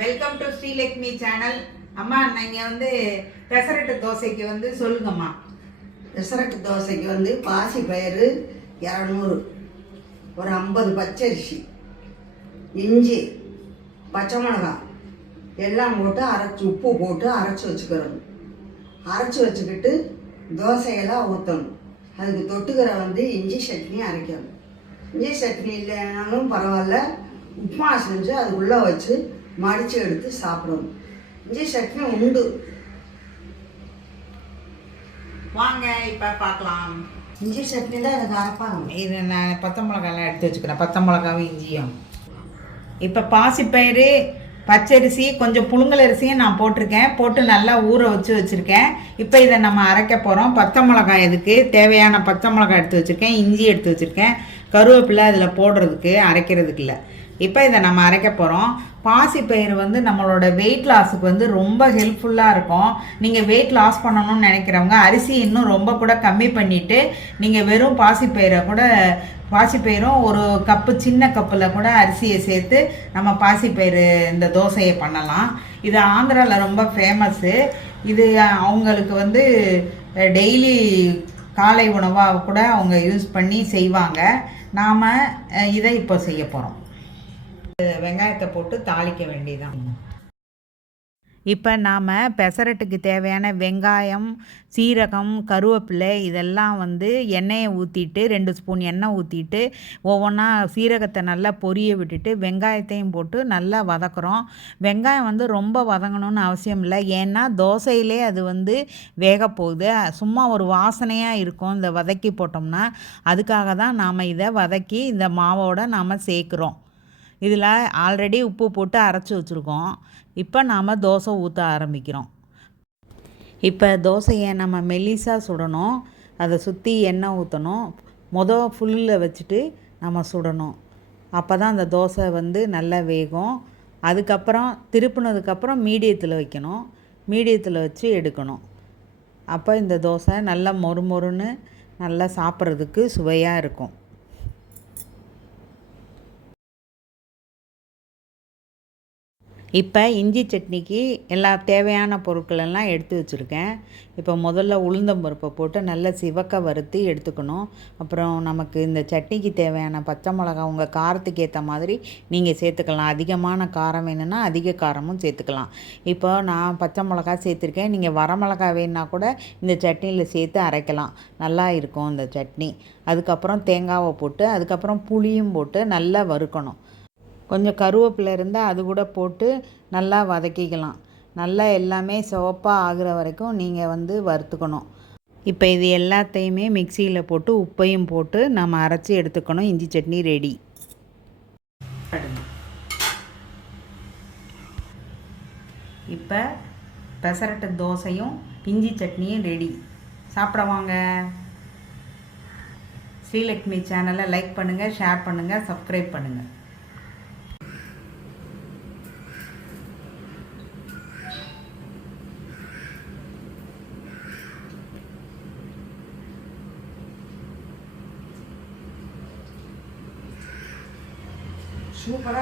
Welcome to Srilakshmi channel அம்மா நீங்கள் வந்து பெசரட்டு தோசைக்கு வந்து சொல்லுங்கம்மா. பெசரட்டு தோசைக்கு வந்து பாசி பயிறு இரநூறு ஒரு ஐம்பது பச்சரிசி இஞ்சி பச்சை மிளகாய் எல்லாம் போட்டு அரைச்சி உப்பு போட்டு அரைச்சி வச்சுக்கிறோம் அரைச்சி வச்சுக்கிட்டு தோசையெல்லாம் ஊற்றணும் அதுக்கு தொட்டுக்கிற வந்து இஞ்சி சட்னி அரைக்கணும். இஞ்சி சட்னி இல்லைனாலும் பரவாயில்ல. உப்புமா செஞ்சு அதுக்குள்ளே வச்சு மடித்து எடுத்து சாப்பிடணும். இஞ்சி சட்னி உண்டு. வாங்க இப்போ பார்க்கலாம். இஞ்சி சட்னி தான் எனக்கு அரைப்பாங்க. இது நான் பச்சை மிளகாலாம் எடுத்து வச்சுக்கிறேன். பச்சை மிளகாவும் இஞ்சியும். இப்போ பாசிப்பயிறு பச்சரிசி கொஞ்சம் புழுங்கல் அரிசியும் நான் போட்டிருக்கேன். போட்டு நல்லா ஊற வச்சு வச்சுருக்கேன். இப்போ இதை நம்ம அரைக்க போகிறோம் பச்சை மிளகாய் இதுக்கு தேவையான பச்சை மிளகாய் எடுத்து வச்சுருக்கேன். இஞ்சி எடுத்து வச்சுருக்கேன். கருவேப்பிலை அதில் போடுறதுக்கு அரைக்கிறதுக்கு இல்லை. இப்போ இதை நம்ம அரைக்க போகிறோம் பாசிப்பயிறு வந்து நம்மளோட வெயிட் லாஸுக்கு வந்து ரொம்ப ஹெல்ப்ஃபுல்லாக இருக்கும். நீங்கள் வெயிட் லாஸ் பண்ணணும்னு நினைக்கிறவங்க அரிசி இன்னும் ரொம்ப கூட கம்மி பண்ணிவிட்டு நீங்கள் வெறும் பாசிப்பயிரை கூட பாசிப்பயிரும் ஒரு கப்பு சின்ன கப்பில் கூட அரிசியை சேர்த்து நம்ம பாசிப்பயிறு இந்த தோசையை பண்ணலாம். இது ஆந்திராவில் ரொம்ப ஃபேமஸ்ஸு இது அவங்களுக்கு வந்து டெய்லி காலை உணவாக கூட அவங்க யூஸ் பண்ணி செய்வாங்க. நாம் இதை இப்போ செய்ய போகிறோம் வெங்காயத்தை போட்டு தாளிக்க வேண்டியதான் இப்போ நாம் பெசரட்டுக்கு தேவையான வெங்காயம் சீரகம் கருவேப்பிலை இதெல்லாம் வந்து எண்ணெயை ஊற்றிட்டு ரெண்டு ஸ்பூன் எண்ணெய் ஊற்றிட்டு ஒவ்வொன்றா சீரகத்தை நல்லா பொரிய விட்டுட்டு வெங்காயத்தையும் போட்டு நல்லா வதக்குறோம். வெங்காயம் வந்து ரொம்ப வதங்கணும்னு அவசியம் இல்லை. ஏன்னா தோசையிலே அது வந்து வேக போகுது சும்மா ஒரு வாசனையாக இருக்கும் இந்த வதக்கி போட்டோம்னா. அதுக்காக தான் நாம் இதை வதக்கி இந்த மாவோட நாம் சேர்க்குறோம். இதில் ஆல்ரெடி உப்பு போட்டு அரைச்சி வச்சுருக்கோம். இப்போ நாம் தோசை ஊற்ற ஆரம்பிக்கிறோம். இப்போ தோசையை நம்ம மெல்லிசாக சுடணும். அதை சுற்றி எண்ணெய் ஊற்றணும் மொதல் ஃபுல்லில் வச்சுட்டு நம்ம சுடணும். அப்போ தான் அந்த தோசை வந்து நல்லா வேகும். அதுக்கப்புறம் திருப்பினதுக்கப்புறம் மீடியத்தில் வைக்கணும். மீடியத்தில் வச்சு எடுக்கணும். அப்போ இந்த தோசை நல்லா மொறு மொறுன்னு நல்லா சாப்பிட்றதுக்கு சுவையாக இருக்கும். இப்போ இஞ்சி சட்னிக்கு எல்லா தேவையான பொருட்களெல்லாம் எடுத்து வச்சுருக்கேன். இப்போ முதல்ல உளுந்தம்பருப்பை போட்டு நல்லா சிவக்க வறுத்து எடுத்துக்கணும். அப்புறம் நமக்கு இந்த சட்னிக்கு தேவையான பச்சை மிளகா உங்கள் காரத்துக்கு ஏற்ற மாதிரி நீங்கள் சேர்த்துக்கலாம். அதிகமான காரம் வேணும்னா அதிக காரமும் சேர்த்துக்கலாம். இப்போ நான் பச்சை மிளகா சேர்த்துருக்கேன். நீங்கள் வரமிளகா வேணுன்னா கூட இந்த சட்னியில் சேர்த்து அரைக்கலாம். நல்லா இருக்கும் இந்த சட்னி. அதுக்கப்புறம் தேங்காவை போட்டு அதுக்கப்புறம் புளியும் போட்டு நல்லா வறுக்கணும். கொஞ்சம் கருவேப்பிலை இருந்தால் அது கூட போட்டு நல்லா வதக்கிக்கலாம். நல்லா எல்லாமே சிவப்பாக ஆகிற வரைக்கும் நீங்கள் வந்து வறுத்துக்கணும். இப்போ இது எல்லாத்தையுமே மிக்சியில் போட்டு உப்பையும் போட்டு நம்ம அரைச்சி எடுத்துக்கணும். இஞ்சி சட்னி ரெடி இப்போ பெசரட்டு தோசையும் இஞ்சி சட்னியும் ரெடி சாப்பிட வாங்க. ஸ்ரீலக்ஷ்மி சேனலை லைக் பண்ணுங்கள் ஷேர் பண்ணுங்கள் சப்ஸ்கிரைப் பண்ணுங்கள் ชูปลาร้